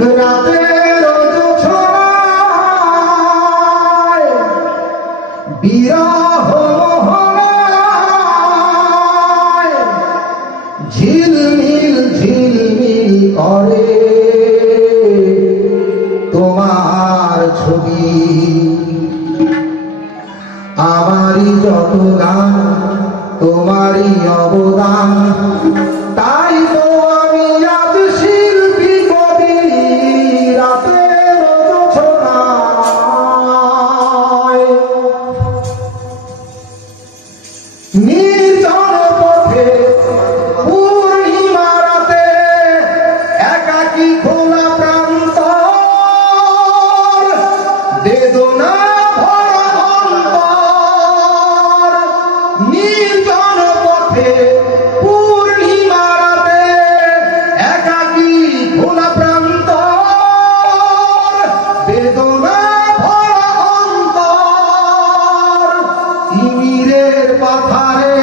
রাতের জোছনায় বিরহ মোহনায় ঝিলমিল ঝিলমিল করে তোমার ছবি। আমারই যত গান তোমারই অবদান, তাই তো আমি আজ শিল্পী কবি। রাতের জোছনায় নির্জন পথে পূর্ণিমা রাতে একাকী খোলা প্রান্তর, বেদনা ভরা অন্তর। নির্জন পথে পূর্ণিমা রাতে একাকী খোলা প্রান্তর, বেদনা ভরা অন্তর। তিমিরের পাথারে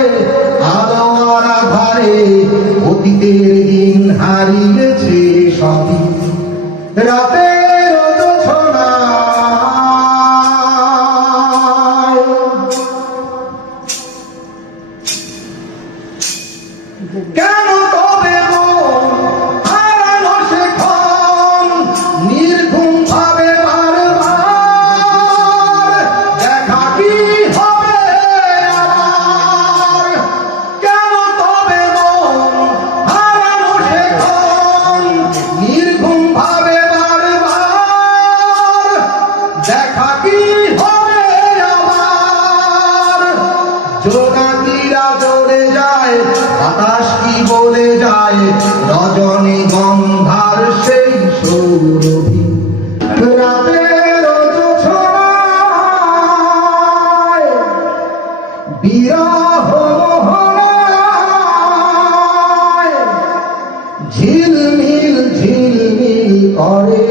আলো আর আধারে অতীতের দিন হারিয়েছে সবই। রাতের জোছনায় কেন তবে মন হারানো সে ক্ষণ, নির্ঘুম ভাবে বারবার দেখা কি হবে আবার। কেন তবে মন হারানো সে ক্ষণ, নির্ঘুম ভাবে বারবার দেখা কি হবে আবার। জোনাকিরা জ্বলে যায়, বাতাস কি বলে যায়, রজনী গন্ধার সেই সৌরভী। রাতের জোছনায় বিরহ মোহনায় ঝিলমিল ঝিলমিল করে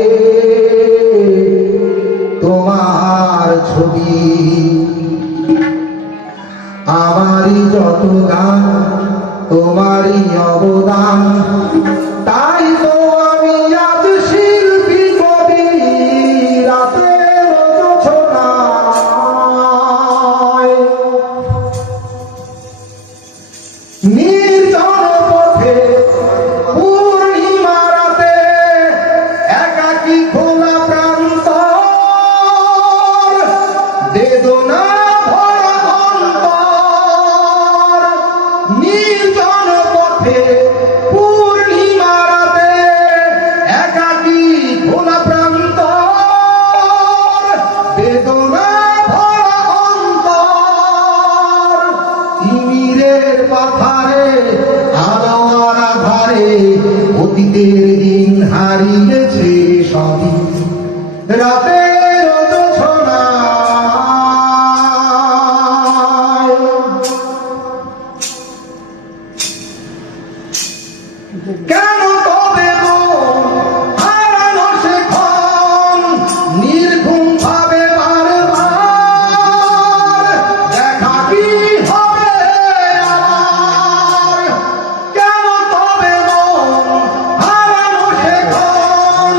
তোমার ছবি। আমারই যত গান তোমারই অবদান, তাই তো আমি আজ শিল্পী কবি। রাতের জোছনায় নির্জন পথে পূর্ণিমা রাতে একাকী খোলা প্রান্তর, বেদনা ভরা অন্তর। নির্জন পথে পূর্ণিমা রাতে একাকী খোলা প্রান্তর, বেদনা ভরা অন্তর। তিমিরের পাথারে আলো আর আধারে অতীতের দিন হারিয়েছে সবই। রাতের জোছনায় কেন তবে মন হারানো সে ক্ষণ, নির্ঘুম ভাবে বারবার দেখা কি হবে আবার। কেন তবে মন হারানো সে ক্ষণ,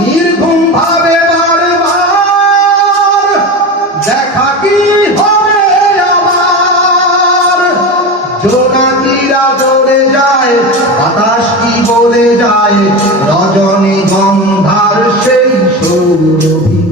নির্ঘুম ভাবে বারবার দেখা কি হবে আবার। জোনাকিরা জ্বলে যায়, বাতাস কি বলে যায়, রজনী গন্ধার সেই সৌরভী।